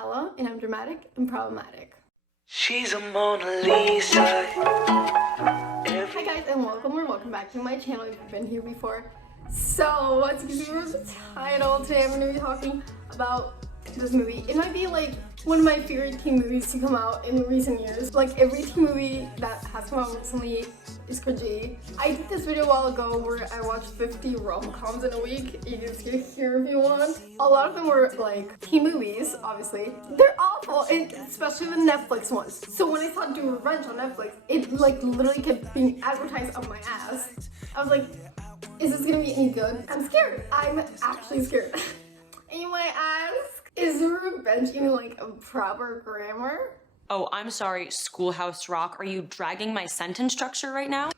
Ella, and I'm dramatic and problematic. She's a Mona Lisa. Hi guys, and welcome back to my channel if you've been here before. So, as you can see from the title, today I'm going to be talking about this movie. It might be like one of my favorite teen movies to come out in recent years. Like every teen movie that has come out recently is cringy. I did this video a while ago where I watched 50 rom-coms in a week. You can see it here if you want. A lot of them were like teen movies, obviously. They're awful, and especially the Netflix ones. So when I saw Do Revenge on Netflix, it like literally kept being advertised up my ass. I was like, is this gonna be any good? I'm scared. I'm actually scared. And you might ask, is revenge even like a proper grammar? Oh, I'm sorry, Schoolhouse Rock. Are you dragging my sentence structure right now?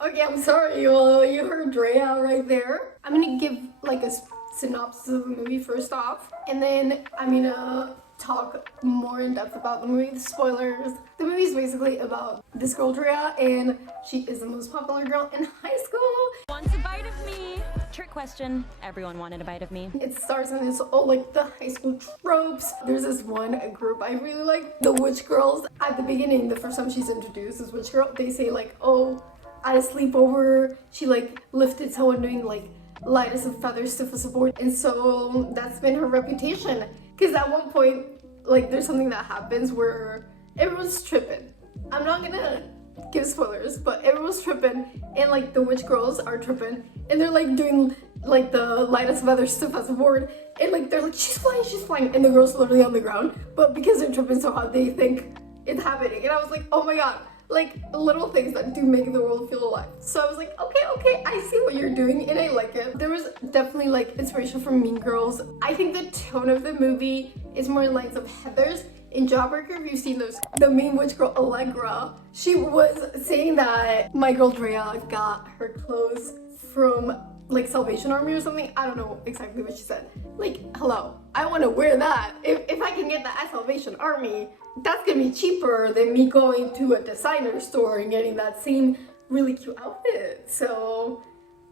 Okay, I'm sorry. Well, you heard Drea right there. I'm gonna give like a synopsis of the movie first off, and then I'm gonna talk more in depth about the movie, the spoilers. The movie is basically about this girl Drea, and she is the most popular girl in high school. Wants a bite of me. Trick question. Everyone wanted a bite of me. It starts in this like the high school tropes. There's this one group I really like, the witch girls. At the beginning, the first time she's introduced as witch girl, they say like, oh, at a sleepover, she like lifted someone doing like lightest of feathers, stiffest of board, and so that's been her reputation. Because at one point, like there's something that happens where everyone's tripping. I'm not gonna give spoilers, but everyone's tripping, and like the witch girls are tripping, and they're like doing like the lightest feathers, stiffest of board, and like they're like, she's flying, and the girl's literally on the ground, but because they're tripping so hard, they think it's happening. And I was like, oh my god. Like little things that do make the world feel alive. So I was like, okay, I see what you're doing and I like it. There was definitely like inspiration from Mean Girls. I think the tone of the movie is more in lines of Heathers. In Jawbreaker, if you've seen those, the main witch girl Allegra, she was saying that my girl Drea got her clothes from like Salvation Army or something. I don't know exactly what she said. Like, hello, I want to wear that. If I can get that at Salvation Army, that's gonna be cheaper than me going to a designer store and getting that same really cute outfit. So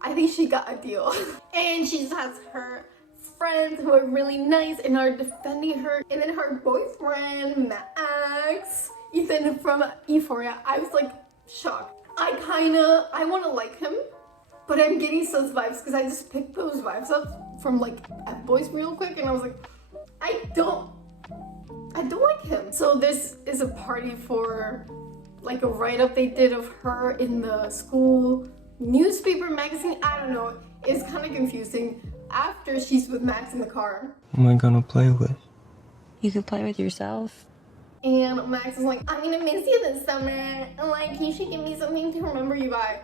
I think she got a deal. And she just has her friends who are really nice and are defending her. And then her boyfriend, Max, Ethan from Euphoria, I was like shocked. I want to like him, but I'm getting those vibes because I just picked those vibes up from like F-Boys real quick, and I was like, I don't like him. So this is a party for like a write-up they did of her in the school newspaper magazine. I don't know. It's kind of confusing. After she's with Max in the car. Who am I gonna play with? You could play with yourself. And Max is like, I'm gonna miss you this summer. And like, you should give me something to remember you by.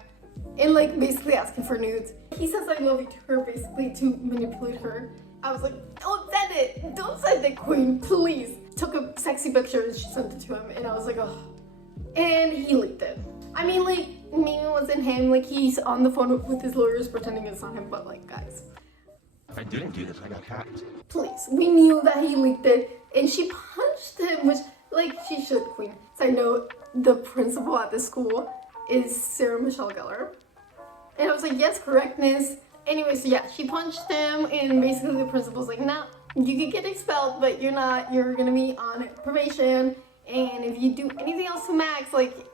And like basically asking for nudes. He says I love you to her basically to manipulate her. I was like, don't send it. Don't send it, queen, please. Took a sexy picture and she sent it to him, and I was like, oh. And he leaked it. I mean, like, maybe it wasn't him. Like, he's on the phone with his lawyers pretending it's not him, but like, guys. If I didn't do this, I got hacked. Please, we knew that he leaked it, and she punched him, which, like, she should, queen. Side note, the principal at the school is Sarah Michelle Gellar. And I was like, yes, correctness. Anyway, so yeah, she punched him, and basically the principal's like, nah, you could get expelled, but you're not. You're gonna be on probation, and if you do anything else to Max, like,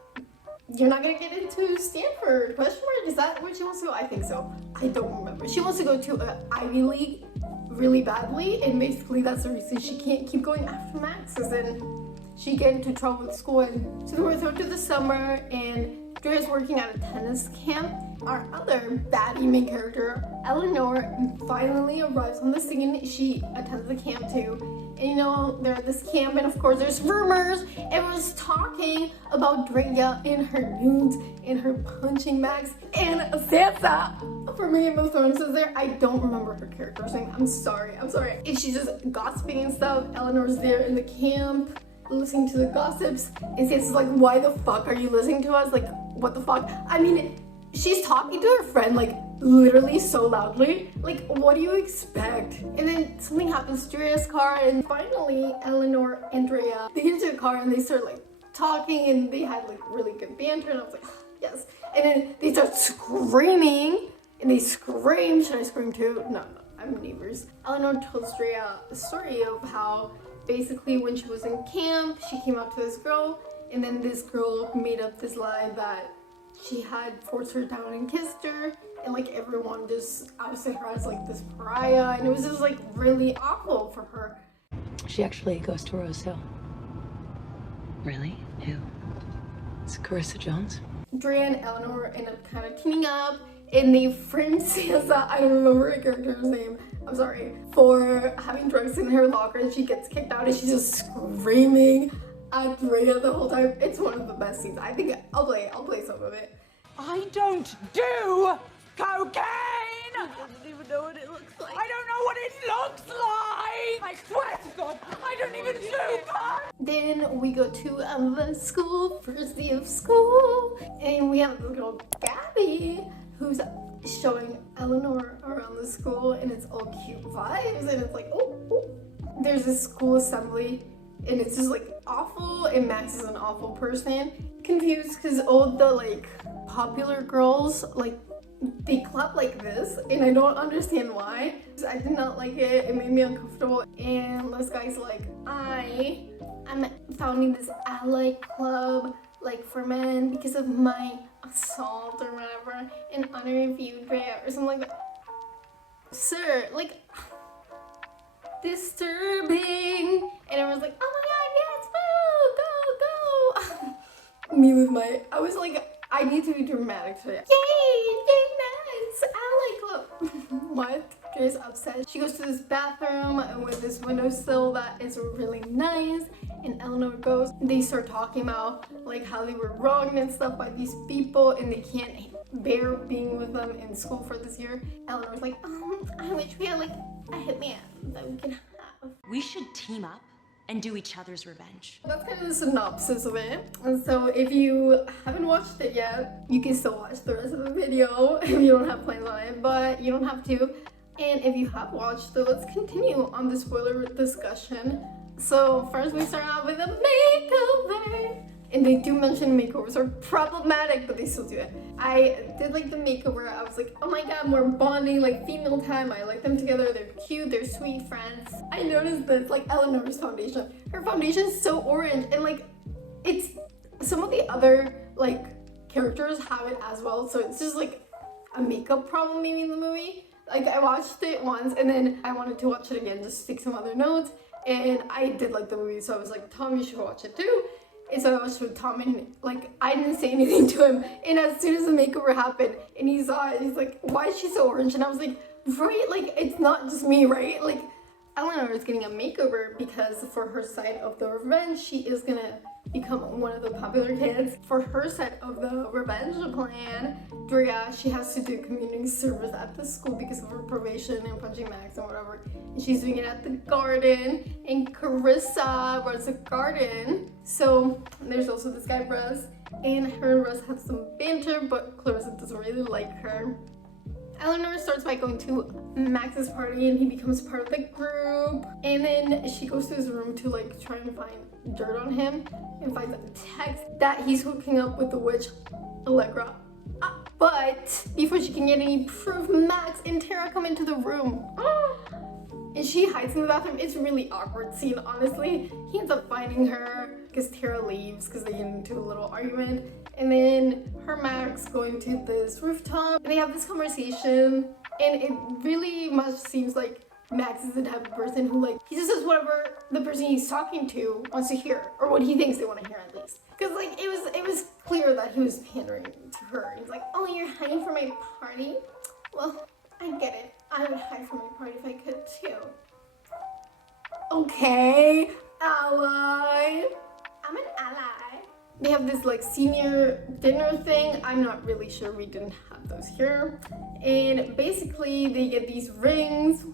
you're not gonna get into Stanford, question mark? Is that where she wants to go? I think so. I don't remember. She wants to go to an Ivy League really badly, and basically that's the reason she can't keep going after Max, because then she get into trouble with school. And so we're thrown to the summer, and Drea's working at a tennis camp. Our other baddie main character, Eleanor, finally arrives on the scene. She attends the camp too. And you know, they're at this camp, and of course there's rumors. Everyone's talking about Drea and her nudes and her punching Max. And Sansa from Game of Thrones is there. I don't remember her character's name. I'm sorry. And she's just gossiping and stuff. Eleanor's there in the camp listening to the gossips, and Sansa's like, why the fuck are you listening to us? Like, what the fuck? I mean, she's talking to her friend like literally so loudly. Like, what do you expect? And then something happens to Drea's car, and finally Eleanor and Drea, they get into the car and they start like talking, and they had like really good banter, and I was like, oh, yes. And then they start screaming, and they scream. Should I scream too? No, I'm neighbors. Eleanor tells Drea a story of how basically when she was in camp, she came out to this girl, and then this girl made up this lie that she had forced her down and kissed her, and like everyone just ousted her as like this pariah, and it was just like really awful for her. She actually goes to Rose Hill. Really? Who? It's Carissa Jones. Drea and Eleanor end up kind of teaming up, and they frame Sansa, I don't remember her character's name, I'm sorry, for having drugs in her locker, and she gets kicked out and she's just screaming at Drea the whole time. It's one of the best scenes. I think I'll play some of it. I don't do cocaine! I don't even know what it looks like. I don't know what it looks like! I swear to God, I don't even do coke! Then we go to the school, first day of school, and we have this girl Gabby who's showing Eleanor around the school, and it's all cute vibes, and it's like, oh, oh. There's this school assembly, and it's just like awful, and Max is an awful person. Confused because all the like popular girls, like, they clap like this, and I don't understand why. I did not like it. It made me uncomfortable. And this guy's like, I'm founding this ally club, like for men, because of my assault or whatever, in honor of you, Drea, or something like that. Sir, like, disturbing. And everyone's like, oh my god, yes, woo, go, go. Me with my, I was like, I need to be dramatic today. Yay, Max, ally club. What? Drea's upset. She goes to this bathroom with this windowsill that is really nice, and Eleanor goes. They start talking about like how they were wronged and stuff by these people, and they can't bear being with them in school for this year. Eleanor's like, I wish we had like a hitman that we can have. We should team up and do each other's revenge. That's kind of the synopsis of it. And so if you haven't watched it yet, you can still watch the rest of the video if you don't have plans on it, but you don't have to. And if you have watched it, let's continue on the spoiler discussion. So first we start out with a makeover. And they do mention makeovers are problematic, but they still do it. I did like the makeover. I was like, oh my god, more bonding, like female time. I like them together. They're cute. They're sweet friends. I noticed this, like Eleanor's foundation. Her foundation is so orange, and like it's some of the other like characters have it as well. So it's just like a makeup problem maybe in the movie. Like I watched it once, and then I wanted to watch it again just to take some other notes. And I did like the movie, so I was like, Tom, you should watch it too. And so I watched with Tom, and like I didn't say anything to him. And as soon as the makeover happened and he saw it, he's like, why is she so orange? And I was like, right, like it's not just me, right? Like Eleanor is getting a makeover because for her side of the revenge, she is gonna become one of the popular kids. For her side of the revenge plan, Drea, she has to do community service at the school because of her probation and punching Max and whatever. And she's doing it at the garden, and Carissa runs a garden. So there's also this guy, Russ, and her and Russ have some banter, but Clarissa doesn't really like her. Eleanor starts by going to Max's party, and he becomes part of the group. And then she goes to his room to like try and find dirt on him, and finds a text that he's hooking up with the witch Allegra. But before she can get any proof, Max and Tara come into the room. And she hides in the bathroom. It's a really awkward scene, honestly. He ends up finding her because Tara leaves because they get into a little argument. And then her Max going to this rooftop, and they have this conversation, and it really much seems like Max is the type of person who like, he just says whatever the person he's talking to wants to hear, or what he thinks they want to hear at least. Because like it was clear that he was pandering to her. He's like, oh, you're hiding from my party? Well, I get it. I would hide from my party if I could too. Okay, ally. I'm an ally. They have this like senior dinner thing. I'm not really sure, we didn't have those here. And basically they get these rings.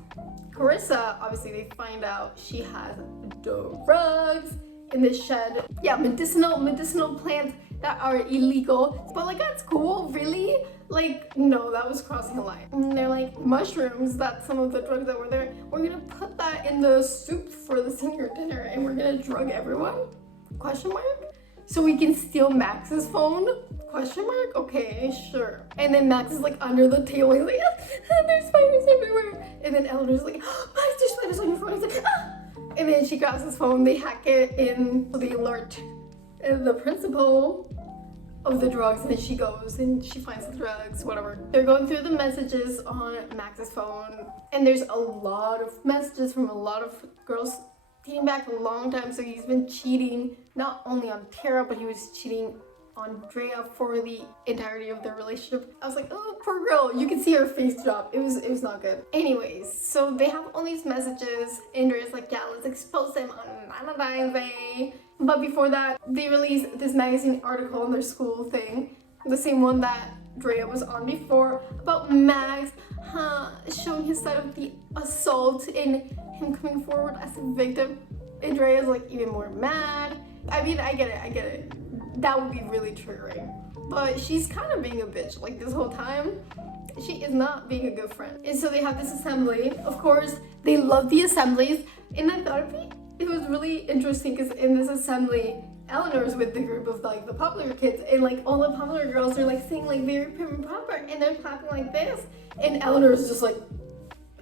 Carissa, obviously they find out she has drugs in this shed. Yeah, medicinal plants that are illegal. But like, that's cool, really? Like, no, that was crossing the line. And they're like, mushrooms, that's some of the drugs that were there. We're gonna put that in the soup for the senior dinner, and we're gonna drug everyone? Question mark? So we can steal Max's phone? Question mark? Okay, sure. And then Max is like under the table. He's like, there's spiders everywhere. And then Eleanor's like, why is there spiders on your phone? He's like, And then she grabs his phone, they hack it, and they alert the principal of the drugs, and then she goes and she finds the drugs, whatever. They're going through the messages on Max's phone, and there's a lot of messages from a lot of girls dating back a long time. So he's been cheating not only on Tara, but he was cheating on Drea for the entirety of their relationship. I was like, oh, poor girl. You can see her face drop. It was not good. Anyways, so they have all these messages, and Drea's like, yeah, let's expose him on Valentine's Day. But before that, they released this magazine article on their school thing, the same one that Drea was on before, about Max showing his side of the assault and him coming forward as a victim. And Drea's like even more mad. I mean, I get it. That would be really triggering. But she's kind of being a bitch like this whole time. She is not being a good friend. And so they have this assembly. Of course, they love the assemblies. And I thought it was really interesting because in this assembly, Eleanor's with the group of like the popular kids, and like all the popular girls are like saying like very prim and proper, and they're clapping like this. And Eleanor's just like,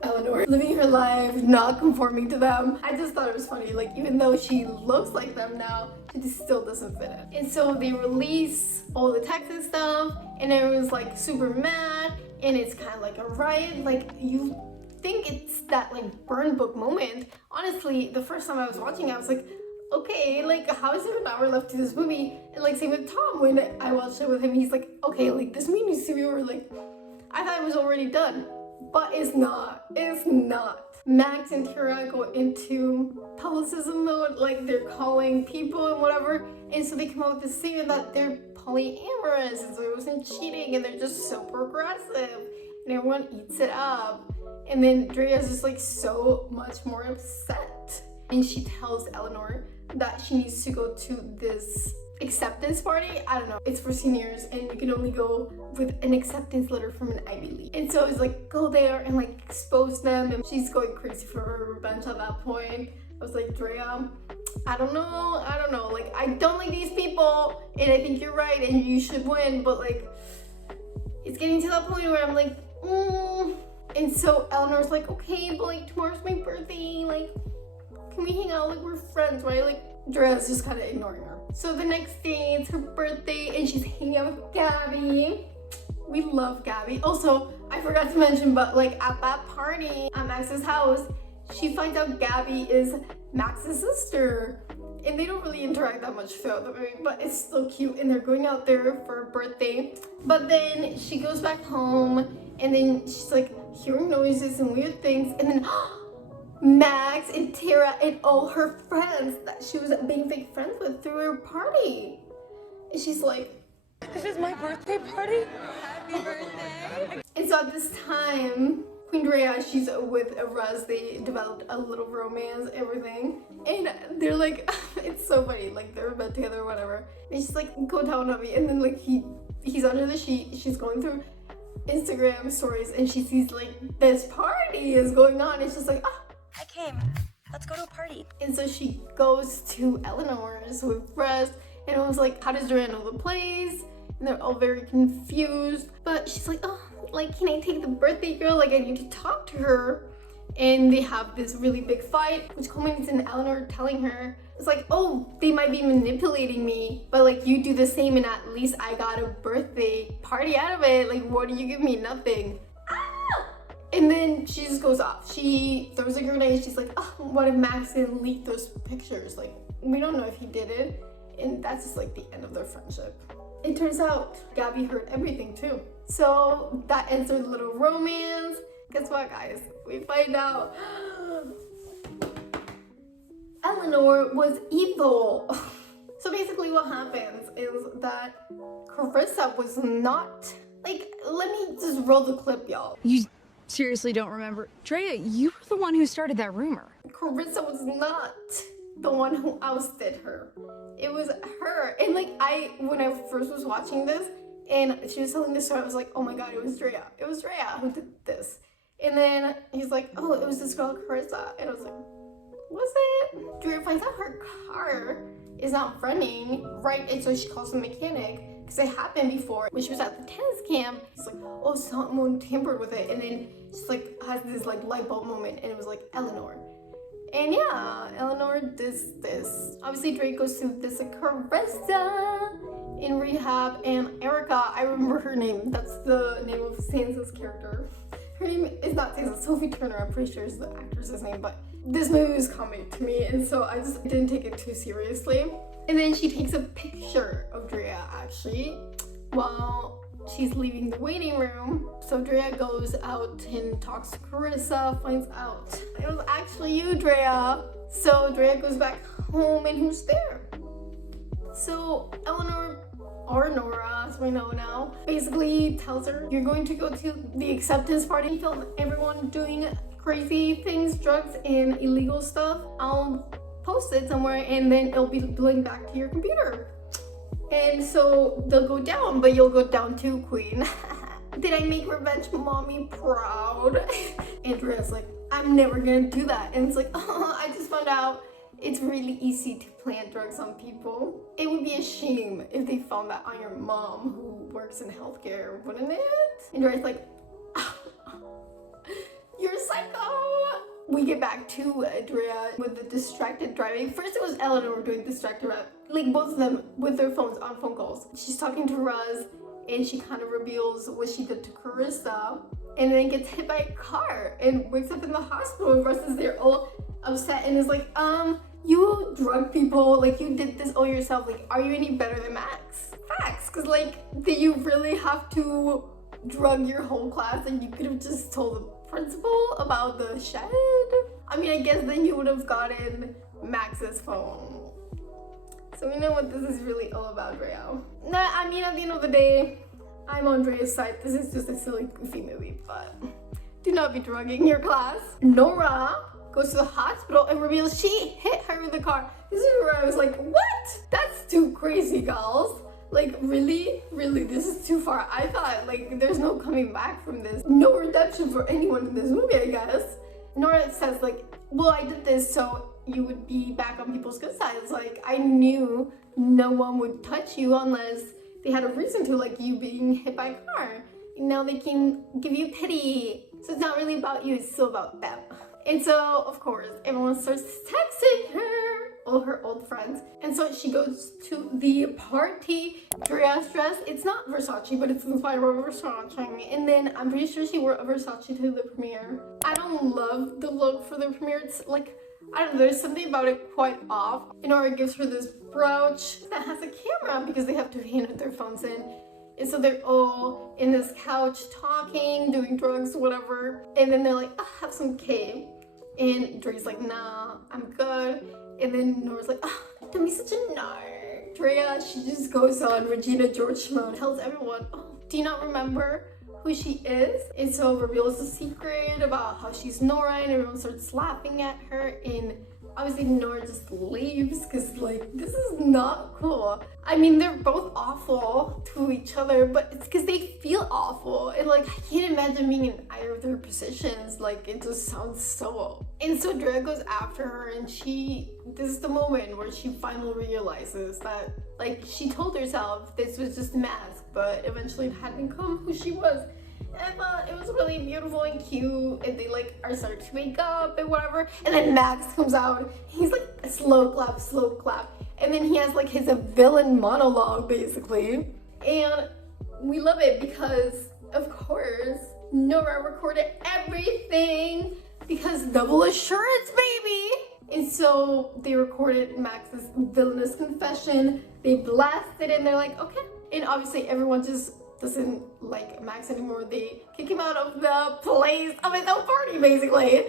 Eleanor, living her life, not conforming to them. I just thought it was funny, like even though she looks like them now, she just still doesn't fit in. And so they release all the text and stuff, and everyone's like super mad, and it's kind of like a riot. Like you think it's that like burn book moment. Honestly, the first time I was watching, I was like, okay, like how is there an hour left to this movie? And like same with Tom, when I watched it with him, he's like, okay, like this movie needs to be over. Like I thought it was already done. But it's not. It's not. Max and Tara go into publicism mode, like they're calling people and whatever, and so they come up with this statement that they're polyamorous, and so it wasn't cheating, and they're just so progressive, and everyone eats it up. And then Drea's just like so much more upset, and she tells Eleanor that she needs to go to this acceptance party. I don't know, it's for seniors and you can only go with an acceptance letter from an Ivy League. And so it's like, go there and like expose them, and she's going crazy for her revenge at that point. I was like, Drea, I don't know, like I don't like these people, and I think you're right and you should win, but like it's getting to that point where I'm like, And so Eleanor's like, okay, but like tomorrow's my birthday, like can we hang out, like we're friends, right? Like Drea's just kind of ignoring her. So the next day, it's her birthday, and she's hanging out with Gabby. We love Gabby. Also, I forgot to mention, but like at that party at Max's house, she finds out Gabby is Max's sister. And they don't really interact that much throughout the movie, but it's still cute, and they're going out there for her birthday. But then she goes back home, and then she's like hearing noises and weird things, and then Max and Tara and all her friends that she was being fake friends with through her party. And she's like, This is my birthday party? Happy birthday! and so at this time, Queen Drea, she's with Russ. They developed a little romance, everything. And they're like, it's so funny, like they're in bed together or whatever. And she's like, go down on me. And then like he's under the sheet, she's going through Instagram stories, and she sees like this party is going on. It's just like, I came. Let's go to a party. And so she goes to Eleanor's with Russ, and I was like, how does Drea know the place? And they're all very confused. But she's like, oh, like, can I take the birthday girl? Like, I need to talk to her. And they have this really big fight, which culminates in Eleanor telling her, it's like, oh, they might be manipulating me, but like, you do the same, and at least I got a birthday party out of it. Like, what do you give me? Nothing. And then she just goes off. She throws a grenade. She's like, oh, what if Max didn't leak those pictures? Like, we don't know if he did it. And that's just like the end of their friendship. It turns out Gabby heard everything too. So that ends their little romance. Guess what, guys? We find out Eleanor was evil. So basically what happens is that Carissa was not, like, let me just roll the clip, y'all. You seriously don't remember? Drea, you were the one who started that rumor. Carissa was not the one who ousted her. It was her. And like, when I first was watching this and she was telling this story, I was like, oh my god, it was Drea. It was Drea who did this. And then he's like, oh, it was this girl Carissa. And I was like, was it? Drea finds out her car is not running, right? And so she calls the mechanic, because it happened before when she was at the tennis camp. He's like, oh, someone tampered with it. And then she's like, has this like light bulb moment, and it was like Eleanor. And yeah, Eleanor does this. Obviously, Drake goes to this Carissa in rehab, and Erica, I remember her name. That's the name of Sansa's character. Her name is not Sansa, Sophie Turner, I'm pretty sure is the actress's name, but this movie was comic to me, and so I just didn't take it too seriously. And then she takes a picture of Drea, actually, while she's leaving the waiting room. So Drea goes out and talks to Carissa, finds out it was actually you, Drea. So Drea goes back home, and who's there? So Eleanor, or Nora, as we know now, basically tells her, you're going to go to the acceptance party, film everyone doing crazy things, drugs, and illegal stuff. I'll post it somewhere, and then it'll be linked back to your computer. And so they'll go down, but you'll go down too, Queen. Did I make Revenge Mommy proud? Andrea's like, I'm never gonna do that. And it's like, oh, I just found out it's really easy to plant drugs on people. It would be a shame if they found that on your mom who works in healthcare, wouldn't it? And Andrea's like, you're a psycho. We get back to Drea with the distracted driving. First it was Eleanor doing distracted driving. Like both of them with their phones on phone calls. She's talking to Ruz, and she kind of reveals what she did to Carissa, and then gets hit by a car and wakes up in the hospital, and Ruz is there all upset and is like, you drug people, like you did this all yourself, like are you any better than Max? Facts, cause like did you really have to drug your whole class, and you could have just told the principal about the shed? I mean, I guess then you would have gotten Max's phone. So we know what this is really all about, Drea. Nah, I mean, at the end of the day, I'm on Drea's side. This is just a silly, goofy movie, but do not be drugging your class. Nora goes to the hospital and reveals she hit her with the car. This is where I was like, what? That's too crazy, girls. Like, really? Really, this is too far. I thought, like, there's no coming back from this. No redemption for anyone in this movie, I guess. Nora says, like, well, I did this so you would be back on people's good sides. Like, I knew no one would touch you unless they had a reason to, like you being hit by a car. And now they can give you pity. So it's not really about you, it's still about them. And so, of course, everyone starts texting her, all her old friends. And so she goes to the party. Drea's dress, it's not Versace, but it's inspired by Versace. And then I'm pretty sure she wore a Versace to the premiere. I don't love the look for the premiere. It's like, I don't know, there's something about it quite off. And Nora gives her this brooch that has a camera because they have to hand their phones in. And so they're all in this couch talking, doing drugs, whatever. And then they're like, oh, have some cake. And Dre's like, nah, I'm good. And then Nora's like, oh, don't be such a nerd. Drea, she just goes on Regina George mode, tells everyone, oh, do you not remember who she is? And so reveals the secret about how she's Nora, and everyone starts laughing at her. And obviously Nora just leaves because, like, this is not cool. I mean, they're both awful to each other, but it's because they feel awful. And, like, I can't imagine being in either of their positions. Like, it just sounds so... And so Drea goes after her, and this is the moment where she finally realizes that, like, she told herself this was just a mask, but eventually it had become who she was. And I thought it was really beautiful and cute, and they like are starting to wake up and whatever. And then Max comes out, he's like a slow clap, and then he has like his villain monologue basically. And we love it because, of course, Nora recorded everything because double assurance, baby. And so they recorded Max's villainous confession, they blasted it, and they're like, okay. And obviously everyone just doesn't like Max anymore. They kick him out of the place of his own party, basically.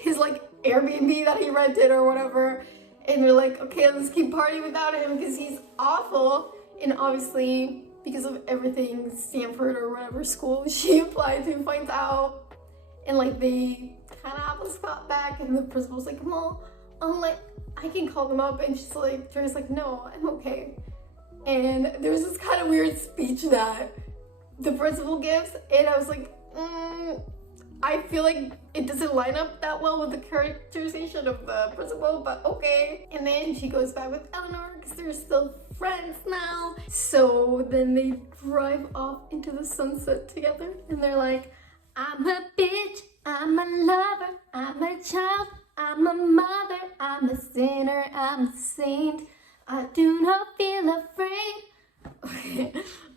His like Airbnb that he rented or whatever. And they're like, okay, let's keep partying without him because he's awful. And obviously, because of everything Stanford or whatever school she applied to finds out. And like they kind of have a spot back, and the principal's like, well, I can call them up. And she's like, Dre's like, no, I'm okay. And there's this kind of weird speech that the principal gives, and I was like, I feel like it doesn't line up that well with the characterization of the principal, but okay. And then she goes back with Eleanor because they're still friends now. So then they drive off into the sunset together, and they're like, I'm a bitch, I'm a lover, I'm a child I'm a mother, I'm a sinner, I'm a saint. I do not feel afraid. Okay,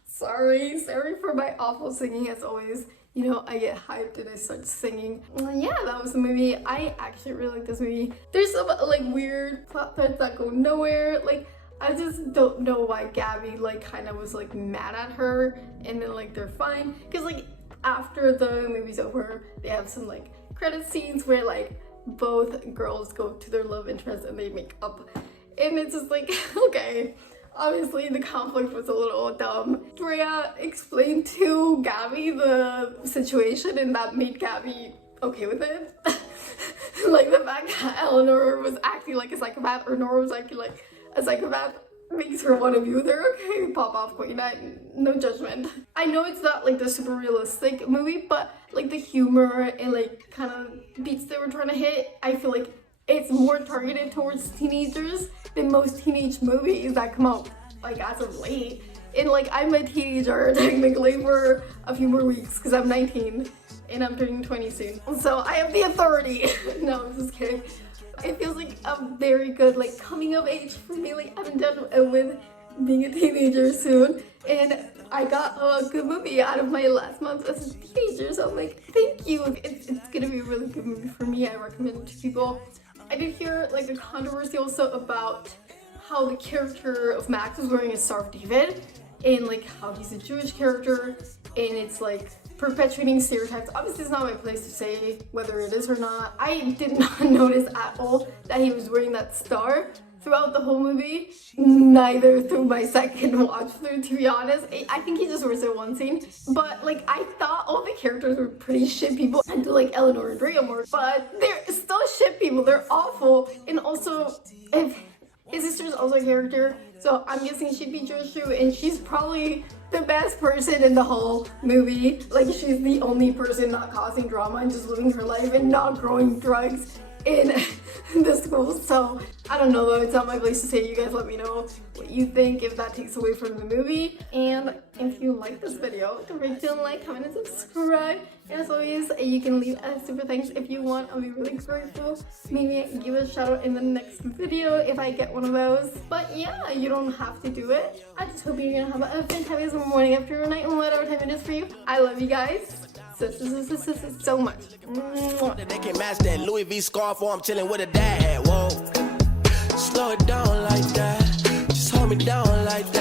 sorry for my awful singing as always. You know, I get hyped and I start singing. Yeah, that was the movie. I actually really like this movie. There's some like weird plot threads that go nowhere. Like, I just don't know why Gabby like kind of was like mad at her and then like they're fine. Because like after the movie's over, they have some like credit scenes where like both girls go to their love interest and they make up. And it's just like, okay. Obviously, the conflict was a little dumb. Drea explained to Gabby the situation and that made Gabby okay with it. Like the fact that Eleanor was acting like a psychopath or Nora was acting like a psychopath makes her want to be with her. Okay, pop off queen, no judgment. I know it's not like the super realistic movie, but like the humor and like kind of beats they were trying to hit, I feel like it's more targeted towards teenagers than most teenage movies that come out like as of late. And like I'm a teenager technically for a few more weeks because I'm 19 and I'm turning 20 soon. So I have the authority. No, I'm just kidding. It feels like a very good like coming of age for me. Like I'm done with being a teenager soon. And I got a good movie out of my last month as a teenager. So I'm like, thank you. It's gonna be a really good movie for me. I recommend it to people. I did hear like a controversy also about how the character of Max was wearing a Star of David and like how he's a Jewish character and it's like perpetuating stereotypes. Obviously it's not my place to say whether it is or not. I did not notice at all that he was wearing that star throughout the whole movie, neither through my second watch through, to be honest. I think he just wears it one scene, but like I thought all the characters were pretty shit people. I do like Eleanor and Drea more, but they're still shit people. They're awful. And also, if his sister's also a character, so I'm guessing she'd be Jewish too, and she's probably the best person in the whole movie. Like she's the only person not causing drama and just living her life and not growing drugs in the school. So I don't know though, it's not my place to say. You guys let me know what you think, if that takes away from the movie. And if you like this video, don't forget to like, comment, and subscribe. And as always, you can leave a super thanks if you want. I'll be really grateful. Maybe give a shout out in the next video if I get one of those. But yeah, you don't have to do it. I just hope you're gonna have a fantastic morning, afternoon, night, and whatever time it is for you. I love you guys so much. Mwah. They can match that Louis V scarf or I'm chilling with a dad. Whoa, slow it down like that. Just hold me down like that.